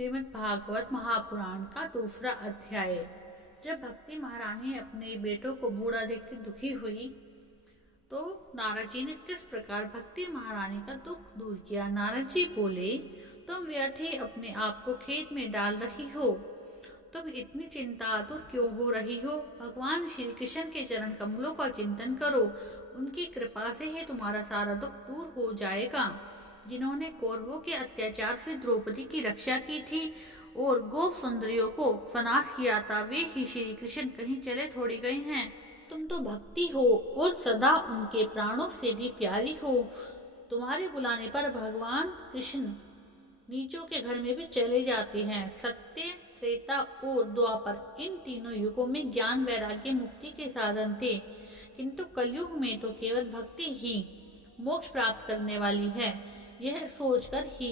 श्रीमद् भागवत महापुराण का दूसरा अध्याय। जब भक्ति महारानी अपने बेटों को बूढ़ा देखकर दुखी हुई तो नारद जी ने किस प्रकार भक्ति महारानी का दुख दूर किया। नारद जी बोले, तुम व्यर्थ ही अपने आप को खेत में डाल रही हो। तुम इतनी चिंता आतुर क्यों हो रही हो? भगवान श्री कृष्ण के चरण कमलों का चिंतन करो, उनकी कृपा से ही तुम्हारा सारा दुख दूर हो जाएगा। जिन्होंने कौरवों के अत्याचार से द्रौपदी की रक्षा की थी और गोप सुंदरियों को फनास किया था, वे ही श्री कृष्ण कहीं चले थोड़ी गए हैं। तुम तो भक्ति हो और सदा उनके प्राणों से भी प्यारी हो। तुम्हारे बुलाने पर भगवान कृष्ण नीचों के घर में भी चले जाते हैं। सत्य, त्रेता और द्वापर, इन तीनों युगों में ज्ञान वैराग्य मुक्ति के साधन थे, किंतु कलयुग में तो केवल भक्ति ही मोक्ष प्राप्त करने वाली है। यह सोचकर ही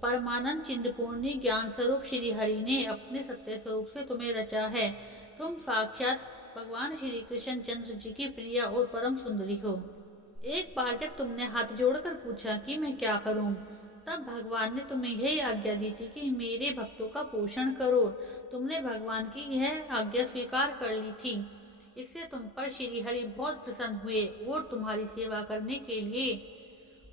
परमानंद चिंतपूर्णी ज्ञान स्वरूप श्री हरि ने अपने सत्य स्वरूप से तुम्हें रचा है। तुम साक्षात भगवान श्री कृष्ण चंद्र जी की प्रिय और परम सुंदरी हो। एक बार जब तुमने हाथ जोड़कर पूछा कि मैं क्या करूं, तब भगवान ने तुम्हें यही आज्ञा दी थी कि मेरे भक्तों का पोषण करो। तुमने भगवान की यह आज्ञा स्वीकार कर ली थी। इससे तुम पर श्री हरि बहुत प्रसन्न हुए और तुम्हारी सेवा करने के लिए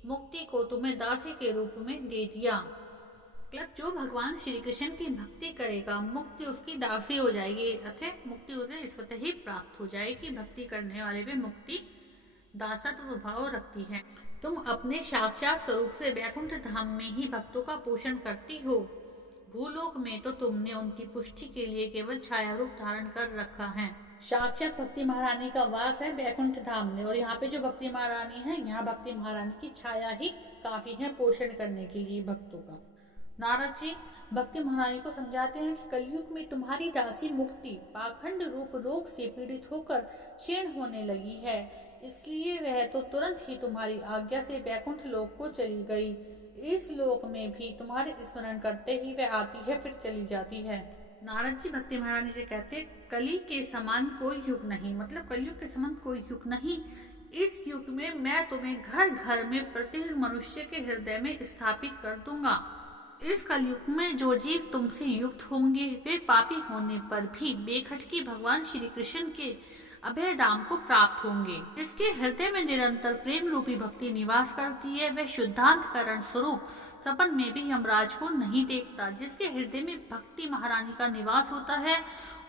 मुक्ति को तुम्हें दासी के रूप में दे दिया। मतलब जो भगवान श्री कृष्ण की भक्ति करेगा, मुक्ति उसकी दासी हो जाएगी, अतः मुक्ति उसे स्वतः ही प्राप्त हो जाएगी। भक्ति करने वाले में मुक्ति दासत्व भाव रखती है। तुम अपने साक्षात स्वरूप से वैकुंठ धाम में ही भक्तों का पोषण करती हो। भूलोक में तो तुमने उनकी पुष्टि के लिए केवल छाया रूप धारण कर रखा है। साक्षात भक्ति महारानी का वास है वैकुंठ धाम में, और यहाँ पे जो भक्ति महारानी है, यहाँ भक्ति महारानी की छाया ही काफी है पोषण करने के लिए भक्तों का। नारद जी भक्ति महारानी को समझाते हैं कि कलयुग में तुम्हारी दासी मुक्ति पाखंड रूप रोग से पीड़ित होकर क्षीण होने लगी है, इसलिए वह तो तुरंत ही तुम्हारी आज्ञा से वैकुंठ लोक को चली गई। इस लोक में भी तुम्हारे स्मरण करते ही वह आती है, फिर चली जाती है। नारद जी भक्ति महारानी से कहते, कली के समान कोई युग नहीं, मतलब कलयुग के समान कोई युग नहीं। इस युग में मैं तुम्हें घर घर में प्रत्येक मनुष्य के हृदय में स्थापित कर दूंगा। इस कलयुग में जो जीव तुमसे युक्त होंगे वे पापी होने पर भी बेखटकी भगवान श्री कृष्ण के अभय धाम को प्राप्त होंगे। जिसके हृदय में निरंतर प्रेम रूपी भक्ति निवास करती है, वह शुद्धांतकरण स्वरूप सपन में भी यमराज को नहीं देखता। जिसके हृदय में भक्ति महारानी का निवास होता है,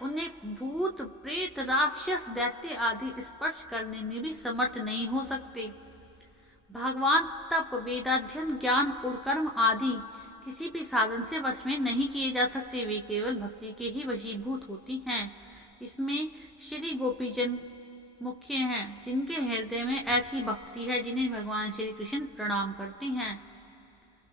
उन्हें भूत प्रेत राक्षस दैत्य आदि स्पर्श करने में भी समर्थ नहीं हो सकते। भगवान तप, वेदाध्ययन, ज्ञान और कर्म आदि किसी भी साधन से वश में नहीं किए जा सकते, वे केवल भक्ति के ही वशीभूत होती हैं। इसमें श्री गोपीजन मुख्य हैं, जिनके हृदय में ऐसी भक्ति है जिन्हें भगवान श्री कृष्ण प्रणाम करते हैं।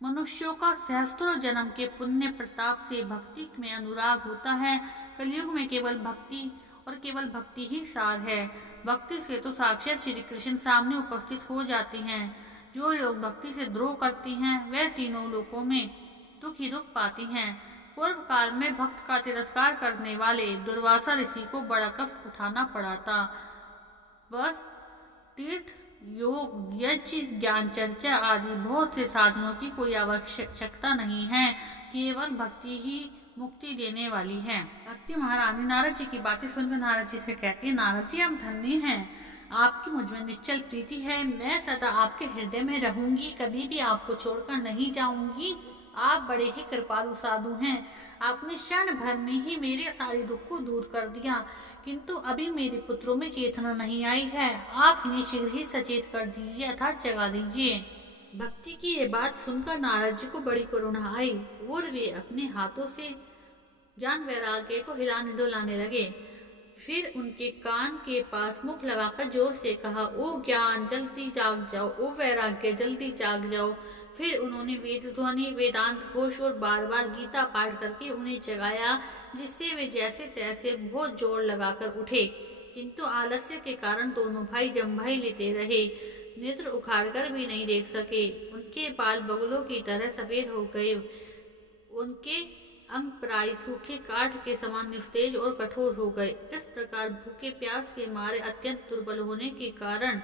मनुष्यों का सहस्त्रों जन्म के पुण्य प्रताप से भक्ति में अनुराग होता है। कलयुग में केवल भक्ति और केवल भक्ति ही सार है। भक्ति से तो साक्षात श्री कृष्ण सामने उपस्थित हो जाते हैं। जो लोग भक्ति से द्रोह करती हैं वे तीनों लोकों में दुख ही दुख पाती हैं। पूर्व काल में भक्त का तिरस्कार करने वाले दुर्वासा ऋषि को बड़ा कष्ट उठाना पड़ा था। बस तीर्थ, योग, यज्ञ, ज्ञान चर्चा आदि बहुत से साधनों की कोई आवश्यकता नहीं है, केवल भक्ति ही मुक्ति देने वाली है। भक्ति महारानी नारद जी की बातें सुनकर नारद जी से कहती है, नारद जी आप धन्य हैं, आपकी मुझ में निश्चल प्रीति है। मैं सदा आपके हृदय में रहूंगी, कभी भी आपको छोड़कर नहीं जाऊंगी। आप बड़े ही कृपालु साधु हैं। आपने क्षण भर में ही मेरे सारे दुख को दूर कर दिया, किंतु अभी मेरे पुत्रों में चेतना नहीं आई है। आप इन्हें शीघ्र ही सचेत कर दीजिए अर्थात जगा दीजिए। भक्ति की ये बात सुनकर नारद जी को बड़ी करुणा आई और वे अपने हाथों से ज्ञान वैराग्य को हिलाने डुलाने लगे। फिर उनके कान के पास मुख लगाकर जोर से कहा, ओ ज्ञान जल्दी जाग जाओ, ओ वैराग्य जल्दी जाग जाओ। फिर उन्होंने वेद ध्वनि, वेदांत घोष और बार बार गीता पाठ करके उन्हें जगाया, जिससे वे जैसे तैसे बहुत जोर लगाकर उठे, किंतु आलस्य के कारण दोनों भाई जम्भाई लेते रहे, नेत्र उखाड़कर भी नहीं देख सके। उनके बाल बगुलों की तरह सफेद हो गए, उनके अंग प्राय सूखे काठ के समान निस्तेज और कठोर हो गए। इस प्रकार भूखे प्यास के मारे अत्यंत दुर्बल होने के कारण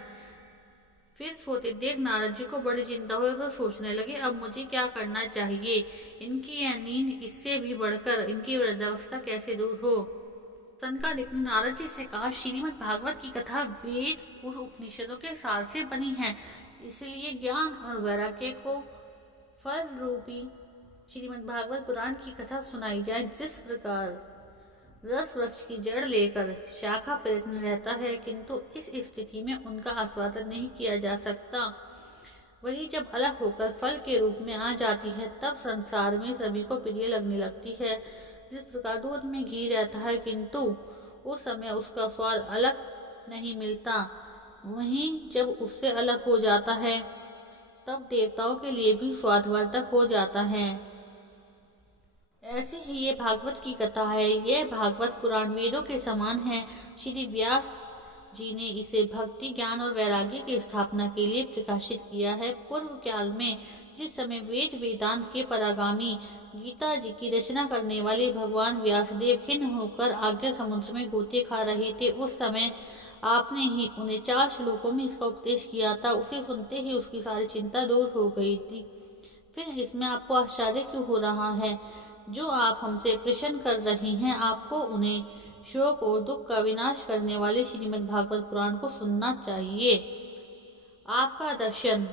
फिर सोते देख नारद जी को बड़ी चिंता हुई तो सोचने लगे, अब मुझे क्या करना चाहिए। इनकी यह नींद इससे भी बढ़कर इनकी वृद्धावस्था कैसे दूर हो। सनकादिक ने नारद जी से कहा, श्रीमद् भागवत की कथा वेद और उपनिषदों के सार से बनी है, इसलिए ज्ञान और वैराग्य को फल रूपी श्रीमद् भागवत पुराण की कथा सुनाई जाए। जिस प्रकार रस वृक्ष की जड़ लेकर शाखा प्रयत्न रहता है, किंतु इस स्थिति में उनका आस्वादन नहीं किया जा सकता, वही जब अलग होकर फल के रूप में आ जाती है, तब संसार में सभी को प्रिय लगने लगती है। जिस प्रकार दूध में घी रहता है, किंतु उस समय उसका स्वाद अलग नहीं मिलता, वहीं जब उससे अलग हो जाता है, तब देवताओं के लिए भी स्वादवर्धक हो जाता है। ऐसे ही ये भागवत की कथा है। यह भागवत पुराण वेदों के समान है। श्री व्यास जी ने इसे भक्ति, ज्ञान और वैराग्य की स्थापना के लिए प्रकाशित किया है। पूर्व काल में जिस समय वेद वेदांत के परागामी गीता जी की रचना करने वाले भगवान व्यासदेव खिन्न होकर आज्ञा समुद्र में गोते खा रहे थे, उस समय आपने ही उन्हें 4 श्लोकों में इसका उपदेश किया था। उसे सुनते ही उसकी सारी चिंता दूर हो गई थी। फिर इसमें आपको आश्चर्य क्यों हो रहा है? जो आप हमसे प्रश्न कर रहे हैं, आपको उन्हें शोक और दुख का विनाश करने वाले श्रीमद् भागवत पुराण को सुनना चाहिए। आपका दर्शन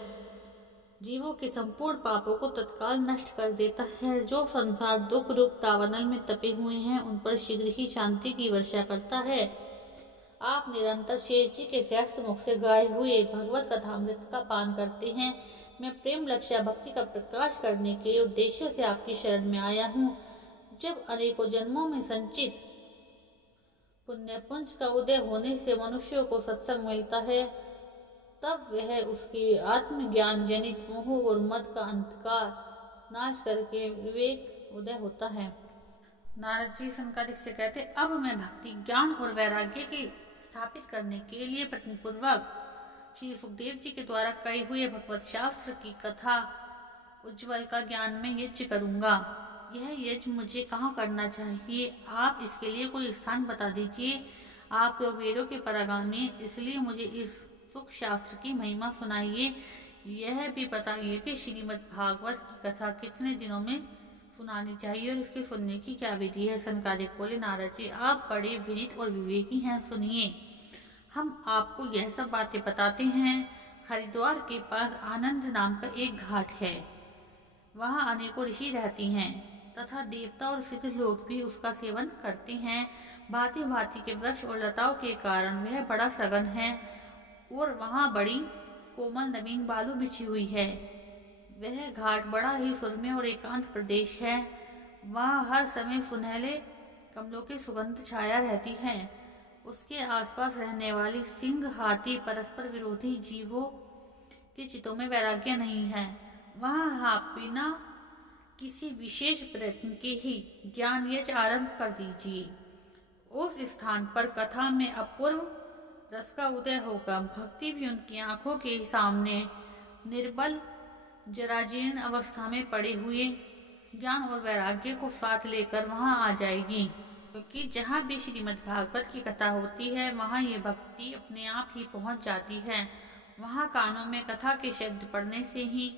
जीवों के संपूर्ण पापों को तत्काल नष्ट कर देता है। जो संसार दुख रूप दावानल में तपे हुए हैं, उन पर शीघ्र ही शांति की वर्षा करता है। आप निरंतर शेष जी के सहस्त्र मुख से गाए हुए भगवत कथामृत का पान करते हैं। मैं प्रेम लक्ष्य भक्ति का प्रकाश करने के उद्देश्य से आपकी शरण में आया हूँ। जब अनेकों जन्मों में संचित पुण्य पुंज का उदय होने से मनुष्यों को सत्संग मिलता है, तब वह उसके आत्मज्ञान जनित मोह और मद का अंधकार नाश करके विवेक उदय होता है। नारद जी सनकादिक से कहते, अब मैं भक्ति, ज्ञान और वैराग्य के स्थापित करने के लिए प्रयत्नपूर्वक श्री सुखदेव जी के द्वारा कहे हुए भगवत शास्त्र की कथा उज्ज्वल का ज्ञान में यज्ञ करूंगा। यह यज्ञ मुझे कहाँ करना चाहिए? आप इसके लिए कोई स्थान बता दीजिए। आप लोग वेदों के परागामी, इसलिए मुझे इस सुख शास्त्र की महिमा सुनाइए। यह भी बताइए कि श्रीमद् भागवत की कथा कितने दिनों में सुनानी चाहिए और इसके सुनने की क्या विधि है। सनकादिक बोले, नारद जी आप बड़े विनीत और विवेकी हैं, सुनिए। हम आपको यह सब बातें बताते हैं। हरिद्वार के पास आनंद नाम का एक घाट है। वहाँ अनेकों ऋषि रहती हैं तथा देवता और सिद्ध लोग भी उसका सेवन करते हैं। भांति भांति के वृक्ष और लताओं के कारण वह बड़ा सघन है और वहाँ बड़ी कोमल नवीन बालू बिछी हुई है। वह घाट बड़ा ही सुरम्य और एकांत प्रदेश है। वहाँ हर समय सुनहले कमलों की सुगंध छाया रहती है। उसके आसपास रहने वाली सिंह, हाथी, परस्पर विरोधी जीवों के चित्तों में वैराग्य नहीं है। वहाँ आप बिना किसी विशेष प्रयत्न के ही ज्ञान यज्ञ आरंभ कर दीजिए। उस स्थान पर कथा में अपूर्व रस का उदय होगा। भक्ति भी उनकी आंखों के सामने निर्बल जराजीर्ण अवस्था में पड़े हुए ज्ञान और वैराग्य को साथ लेकर वहां आ जाएगी। क्योंकि जहाँ भी श्रीमद् भागवत की कथा होती है, वहाँ ये भक्ति अपने आप ही पहुँच जाती है। वहाँ कानों में कथा के शब्द पढ़ने से ही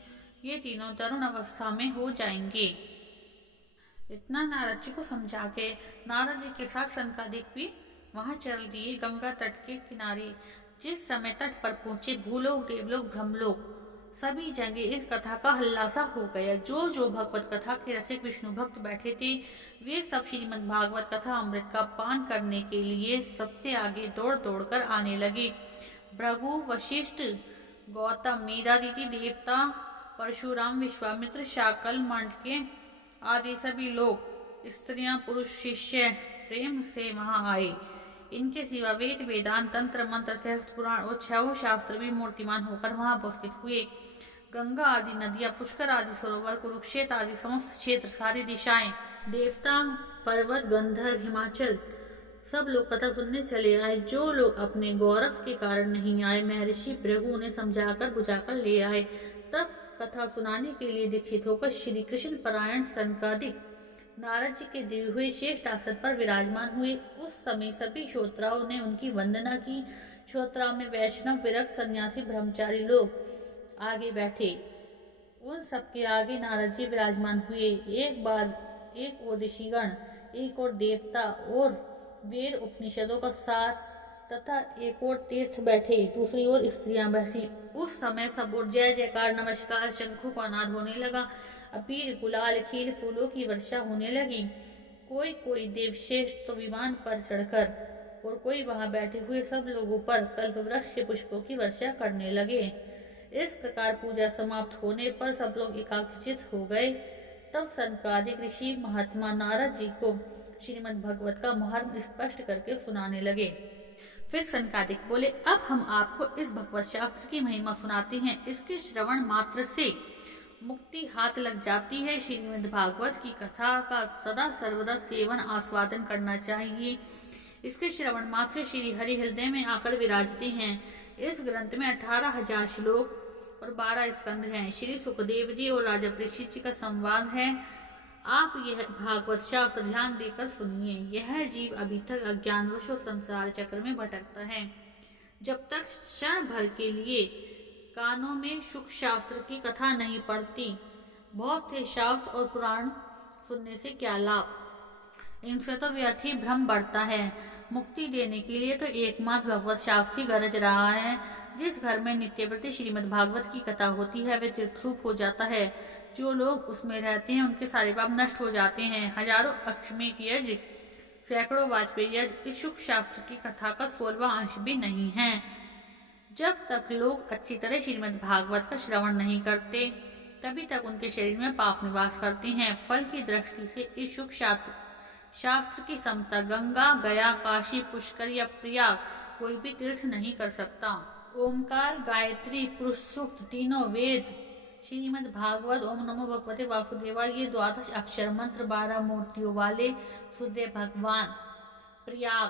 ये तीनों तरुण अवस्था में हो जाएंगे। इतना नारद जी को समझा के नारद जी के साथ सनकादिक भी वहाँ चल दिए गंगा तट के किनारे। जिस समय तट पर पहुंचे, भूलोक, देवलोक, ब्रह्मलोक सभी जगह इस कथा का हल्लासा हो गया। जो जो भगवत कथा के रसिक विष्णु भक्त बैठे थे, वे सब श्रीमद् भागवत कथा अमृत का पान करने के लिए सबसे आगे दौड़ दौड़ कर आने लगे। भृगु, वशिष्ठ, गौतम, मेधातिथि देवता, परशुराम, विश्वामित्र, शाकल, मांडके आदि सभी लोग, स्त्रियां, पुरुष, शिष्य प्रेम से वहां आए। इनके सिवा वेद, वेदांत, तंत्र, मंत्र, सहस्त्र पुराण और 6 शास्त्र भी मूर्तिमान होकर वहां उपस्थित हुए। गंगा आदि नदियां, पुष्कर आदि सरोवर, कुरुक्षेत्र आदि समस्त क्षेत्र, सारी दिशाएं, देवता, पर्वत, गंधर्व, हिमाचल सब लोग कथा सुनने चले आए। जो लोग अपने गौरव के कारण नहीं आए, महर्षि भृगु उन्हें समझाकर बुझाकर ले आए। तब कथा सुनाने के लिए दीक्षित होकर श्री कृष्ण परायण सनकादिक नारद जी के दिए हुए श्रेष्ठ आसन पर विराजमान हुए। उस समय सभी श्रोताओं ने उनकी वंदना की। श्रोताओं में वैष्णव, विरक्त, सन्यासी, ब्रह्मचारी लोग आगे बैठे। उन सबके आगे नारद जी विराजमान हुए। एक बार एक और ऋषिगण, एक और देवता और वेद उपनिषदों का सार तथा एक और तीर्थ बैठे, दूसरी ओर स्त्रियां बैठी। उस समय सब और जय जयकार, नमस्कार, शंखों का नाद होने लगा। अबीर, गुलाल, खील, फूलों की वर्षा होने लगी। कोई कोई देवश्रेष्ठ तो विमान पर चढ़कर और कोई वहां बैठे हुए सब लोगों पर कल्पवृक्ष के पुष्पों की वर्षा करने लगे। इस प्रकार पूजा समाप्त होने पर सब लोग एकाग्रचित हो गए। तब सनकादिक ऋषि महात्मा नारद जी को श्रीमद् भगवत का महात्म्य स्पष्ट करके सुनाने लगे। फिर सनकादिक बोले, अब हम आपको इस भगवत शास्त्र की महिमा सुनाते हैं। इसके श्रवण मात्र से मुक्ति हाथ लग जाती है। श्रीमद् भागवत की कथा का सदा सर्वदा सेवन आस्वादन करना चाहिए। इसके श्रवण मात्र श्री हरि हृदय में आकर विराजते हैं। इस ग्रंथ में 18,000 श्लोक और 12 स्कंद हैं। श्री सुखदेव जी और राजा परीक्षित जी का संवाद है। आप यह भागवत शास्त्र ध्यान देकर सुनिए। यह जीव अभी तक अज्ञानवश और संसार चक्र में भटकता है। जब तक क्षण भर के लिए कानों में सुख शास्त्र की कथा नहीं पड़ती, बहुत से शास्त्र और पुराण सुनने से क्या लाभ। इनसे तो व्यर्थ ही भ्रम बढ़ता है। मुक्ति देने के लिए तो एकमात्र भगवत शास्त्र ही गरज रहा है। जिस घर में नित्यप्रति श्रीमद् भागवत की कथा होती है वे तीर्थरूप हो जाता है। जो लोग उसमें रहते हैं उनके सारे पाप नष्ट हो जाते हैं। हजारों अश्वमेध यज्ञ, सैकड़ों वाजपेयी यज्ञ इस सुख शास्त्र की कथा का 16वां अंश भी नहीं है। जब तक लोग अच्छी तरह श्रीमद् भागवत का श्रवण नहीं करते तभी तक उनके शरीर में पाप निवास करते हैं। फल की दृष्टि से इस सुख शास्त्र की समता गंगा, गया, काशी, पुष्कर या प्रयाग कोई भी तीर्थ नहीं कर सकता। ओमकार, गायत्री, पुरुष सूक्त, तीनों वेद, श्रीमद् भागवत, ओम नमो भगवते वासुदेवाय, ये 12 अक्षर मंत्र 12 मूर्तियों वाले सूर्य भगवान, प्रयाग,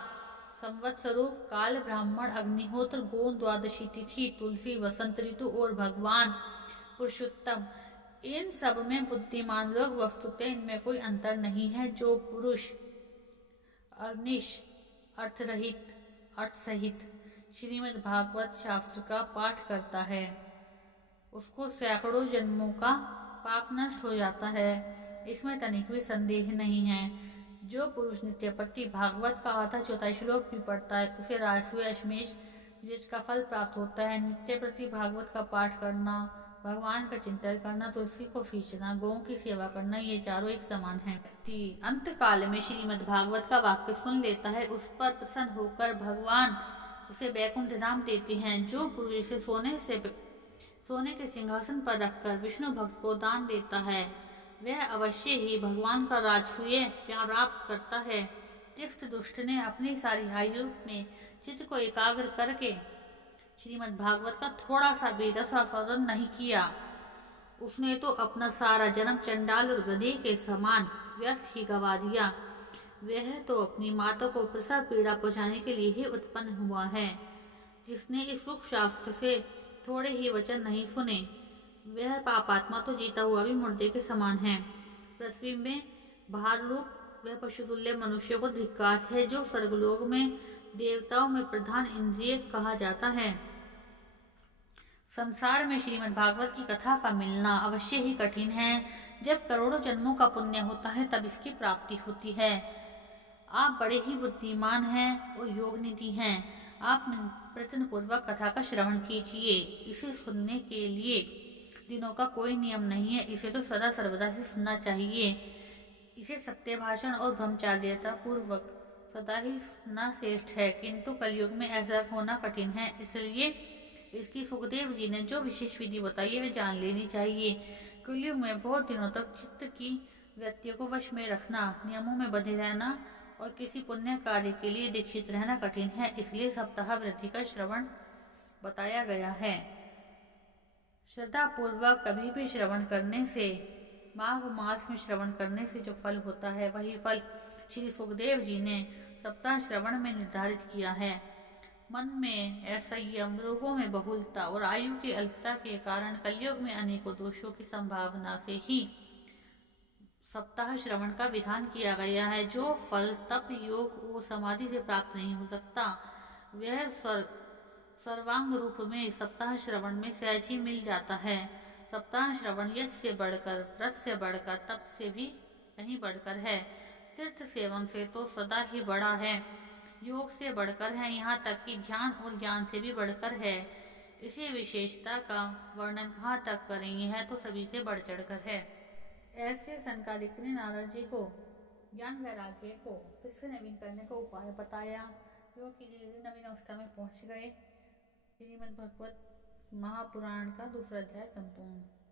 संवत स्वरूप, काल, ब्राह्मण, अग्निहोत्र, गोन, द्वादशी तिथि, तुलसी, वसंत ऋतु और भगवान पुरुषोत्तम, इन सब में बुद्धिमान लोग वस्तुतः इनमें कोई अंतर नहीं है। जो पुरुष अनिश अर्थरहित अर्थ सहित श्रीमद् भागवत शास्त्र का पाठ करता है उसको सैकड़ों जन्मों का पाप नष्ट हो जाता है। इसमें तनिक भी संदेह नहीं है। जो पुरुष नित्य प्रति भागवत का आधा चौथाई श्लोक भी पढ़ता है उसे राजसूय अश्वमेध जिसका फल प्राप्त होता है। नित्य प्रति भागवत का पाठ करना, भगवान का चिंतन करना, तुलसी को सींचना, गौं की सेवा करना, ये चारों एक समान है। अंत काल में श्रीमद् भागवत का वाक्य सुन लेता है, उस पर प्रसन्न होकर भगवान उसे वैकुंठ धाम देते हैं। जो पुरुष इसे सोने के सिंहासन पर रखकर विष्णु भक्त को दान देता है वह अवश्य ही भगवान का राजसूय प्यार प्राप्त करता है। तीर्थ दुष्ट ने अपनी सारी आयु में चित्त को एकाग्र करके श्रीमद् भागवत का थोड़ा सा भी रस आस्वादन नहीं किया। उसने तो अपना सारा जन्म चंडाल और गधे के समान व्यर्थ ही गवा दिया। वह तो अपनी माता को प्रसव पीड़ा पहुंचाने के लिए ही उत्पन्न हुआ है। जिसने इस सुख शास्त्र से थोड़े ही वचन नहीं सुने वह पापात्मा तो जीता हुआ भी मुर्दे के समान है। पृथ्वी में भार रूप वह पशुतुल्य मनुष्य को धिक्कार है। जो स्वर्गलोक में देवताओं में प्रधान इंद्रिय कहा जाता है। संसार में श्रीमद् भागवत की कथा का मिलना अवश्य ही कठिन है। जब करोड़ों जन्मों का पुण्य होता है तब इसकी प्राप्ति होती है। आप बड़े ही बुद्धिमान हैं और योगनिधि हैं। आप प्रयत्न पूर्वक कथा का श्रवण कीजिए। इसे सुनने के लिए दिनों का कोई नियम नहीं है। इसे तो सदा सर्वदा ही सुनना चाहिए। इसे सत्य भाषण और ब्रह्मचार्यता पूर्वक सदा ही सुनना श्रेष्ठ है, किंतु कलयुग में ऐसा होना कठिन है। इसलिए इसकी सुखदेव जी ने जो विशेष विधि बताई है वे जान लेनी चाहिए। कलयुग में बहुत दिनों तक चित्त की वृत्तियों को वश में रखना, नियमों में बंधे रहना और किसी पुण्य कार्य के लिए दीक्षित रहना कठिन है। इसलिए सप्ताह वृत्ति का श्रवण बताया गया है। श्रद्धा पूर्वक कभी भी श्रवण करने से, माघ मास में श्रवण करने से जो फल होता है वही फल श्री सुखदेव जी ने सप्ताह श्रवण में निर्धारित किया है। मन में असंयम, रोगों में बहुलता और आयु की अल्पता के कारण कलयुग में अनेकों दोषों की संभावना से ही सप्ताह श्रवण का विधान किया गया है। जो फल तप, योग और समाधि से प्राप्त नहीं हो सकता वह सर्वांग रूप में सप्ताह श्रवण में सहज ही मिल जाता है। सप्ताह श्रवण यज्ञ से बढ़कर, व्रत से बढ़कर, तप से भी कहीं बढ़कर है। तीर्थ सेवन से तो सदा ही बड़ा है, योग से बढ़कर है, यहाँ तक कि ध्यान और ज्ञान से भी बढ़कर है। इसी विशेषता का वर्णन कहाँ तक करें, यह तो सभी से बढ़ चढ़कर है। ऐसे सनकादिक ने नारद जी को ज्ञान वैराग्य को फिर से नवीन करने का उपाय बताया, जो कि धीरे धीरे नवीन अवस्था में पहुंच गए। श्रीमद् भगवत महापुराण का दूसरा अध्याय संपूर्ण।